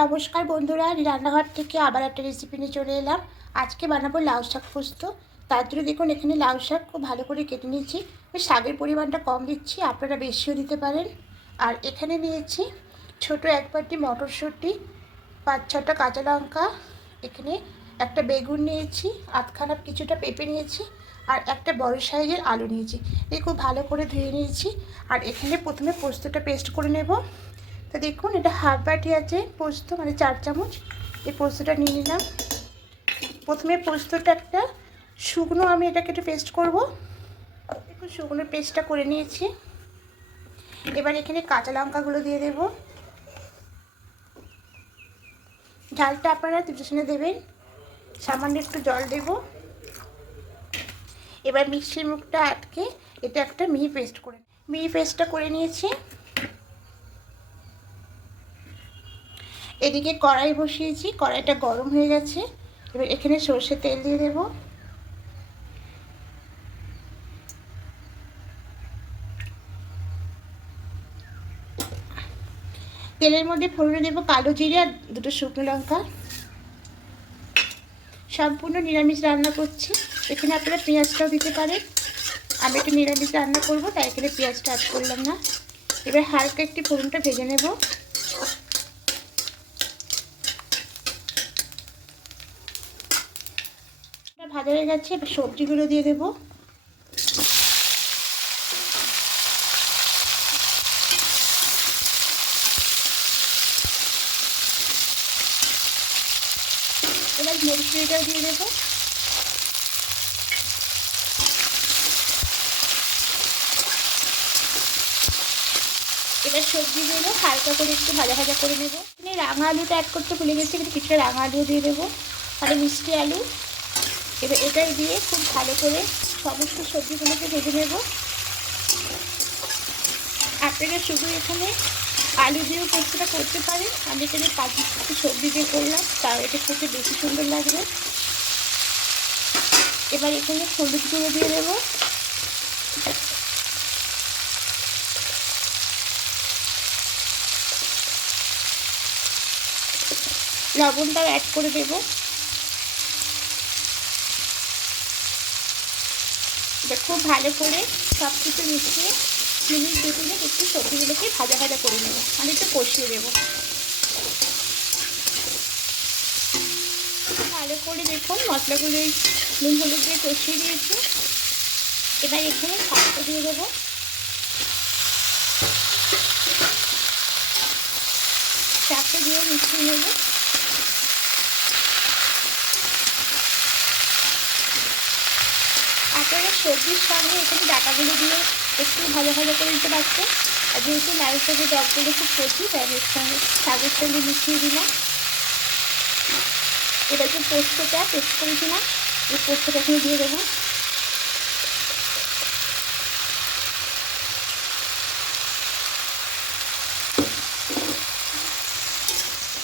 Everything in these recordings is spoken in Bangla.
নমস্কার বন্ধুরা রান্নাঘর থেকে আবার একটা রেসিপি নিয়ে চলে এলাম। আজকে বানাবো লাউ শাক পোস্ত। তার জন্য দেখুন, এখানে লাউ শাক খুব ভালো করে কেটে নিয়েছি। আমি শাকের পরিমাণটা কম দিচ্ছি, আপনারা বেশিও দিতে পারেন। আর এখানে নিয়েছি ছোট এক বাটি মটরশুঁটি, পাঁচ ছটা কাঁচা লঙ্কা, এখানে একটা বেগুন নিয়েছি, আধখানা কিছুটা পেঁপে নিয়েছি, আর একটা বড় সাইজের আলু নিয়েছি। এই খুব ভালো করে ধুয়ে নিয়েছি। আর এখানে প্রথমে পোস্তটা পেস্ট করে নেব। তো দেখুন, এটা হাফ বাটি আছে, পোস্ত মানে চার চামচ। এই পোস্তটা নিয়ে নিলাম। প্রথমে পোস্তটা একটা শুকনো, আমি এটাকে একটু পেস্ট করব। দেখুন, শুকনো পেস্টটা করে নিয়েছি। এবার এখানে কাঁচা লঙ্কাগুলো দিয়ে দেব। ঝালটা আপনারা ত্রিশনে দেবেন। সামান্য একটু জল দেব। এবার মিক্সির মুখটা আটকে এটা একটা মিহি পেস্ট করে মিহি পেস্টটা করে নিয়েছি। এদিকে কড়াই বসিয়েছি, কড়াইটা গরম হয়ে গেছে। এবার এখানে সর্ষে তেল দিয়ে দেব। তেলের মধ্যে ফোড়নে দেবো কালো জিরে আর দুটো শুকনো লঙ্কা। সম্পূর্ণ নিরামিষ রান্না করছি। এখানে আপনারা পেঁয়াজটাও দিতে পারেন। আমি একটু নিরামিষ রান্না করব, তাই এখানে পেঁয়াজটা অ্যাড করলাম না। এবার হালকা একটি ফোড়নটা ভেজে নেব। ভাজা হয়ে গেছে সবজিগুলো দিয়ে দেবো। এবার মরিচটাও দিয়ে দেবো। এবার সবজিগুলো হালকা করে একটু ভাজা ভাজা করে নেব। রাঙা আলুটা অ্যাড করতে ভুলে গেছি এখানে কিছুটা রাঙা আলু দিয়ে দেবো। তাহলে মিষ্টি আলু। এবার এটাই দিয়ে খুব ভালো করে সমস্ত সবজিগুলোকে ভেজে নেব। আপনারা শুধু এখানে আলু দিয়েও পোস্তটা করতে পারেন। আমি এখানে পাঁচ সবজি দিয়ে করলাম, তাও এটা খেতে বেশি সুন্দর লাগবে। এবার এখানে হলুদ গুঁড়ো দিয়ে দেবো। লবণটাও অ্যাড করে দেবো। এটা খুব ভালো করে সব কিছু মিশিয়ে মিনিট দু মিনিট একটু সবজিগুলোকে ভাজা ভাজা করে নেব। আমি একটু কষিয়ে দেবো। ভালো করে দেখুন মশলাগুলো নুন হলুদ দিয়ে কষিয়ে দিয়েছি। এবার এখানে শাকটা দিয়ে দেবো। শাকটা দিয়ে মিশিয়ে নেব। আপনারা সবজির সঙ্গে এখানে ডাটাগুলো দিয়ে একটু ভাজা ভাজা করে দিতে পারছে। আর যেহেতু লাল শাকের ডগগুলো খুব কচি, তাই এর সঙ্গে শাকের সঙ্গে মিশিয়ে দিলাম। এবার যে পোস্তটা, পেস্ট করেছিলাম এই পোস্তটা এখানে দিয়ে দেবো।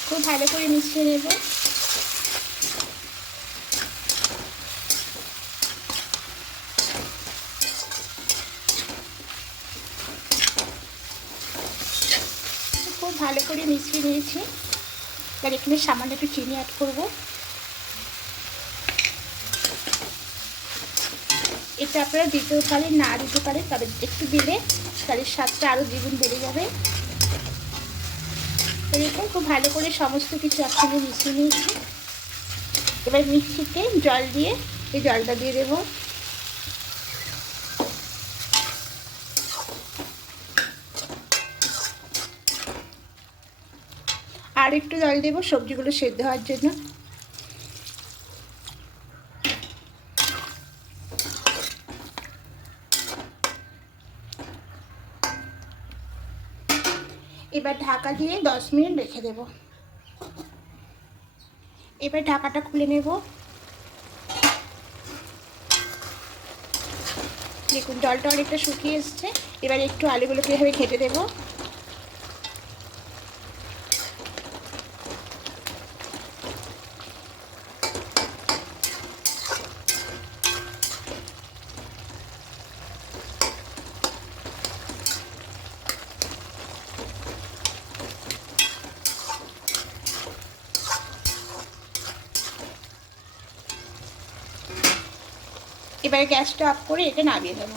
খুব ভালো করে মিশিয়ে নেব খুব ভালো করে মিশিয়ে নিয়েছি। এবার এখানে সামান্য একটু চিনি অ্যাড করব। এটা আপনারা দিতেও পারেন না দিতে পারেন তবে একটু দিলে তাহলে স্বাদটা আরও দ্বিগুণ বেড়ে যাবে। এরকম খুব ভালো করে সমস্ত কিছু একসঙ্গে মিশিয়ে নিয়েছি। এবার মিক্সিতে জল দিয়ে, এই জলটা দিয়ে দেবো। আর একটু জল দেবো সবজিগুলো সেদ্ধ হওয়ার জন্য। এবার ঢাকা দিয়ে দশ মিনিট রেখে দেব। এবার ঢাকাটা খুলে নেব। দেখুন, জলটা অনেকটা শুকিয়ে এসছে। এবার একটু আলুগুলোকে এভাবে ঘেটে দেবো। এবারে গ্যাসটা অফ করে এটা নামিয়ে নেব।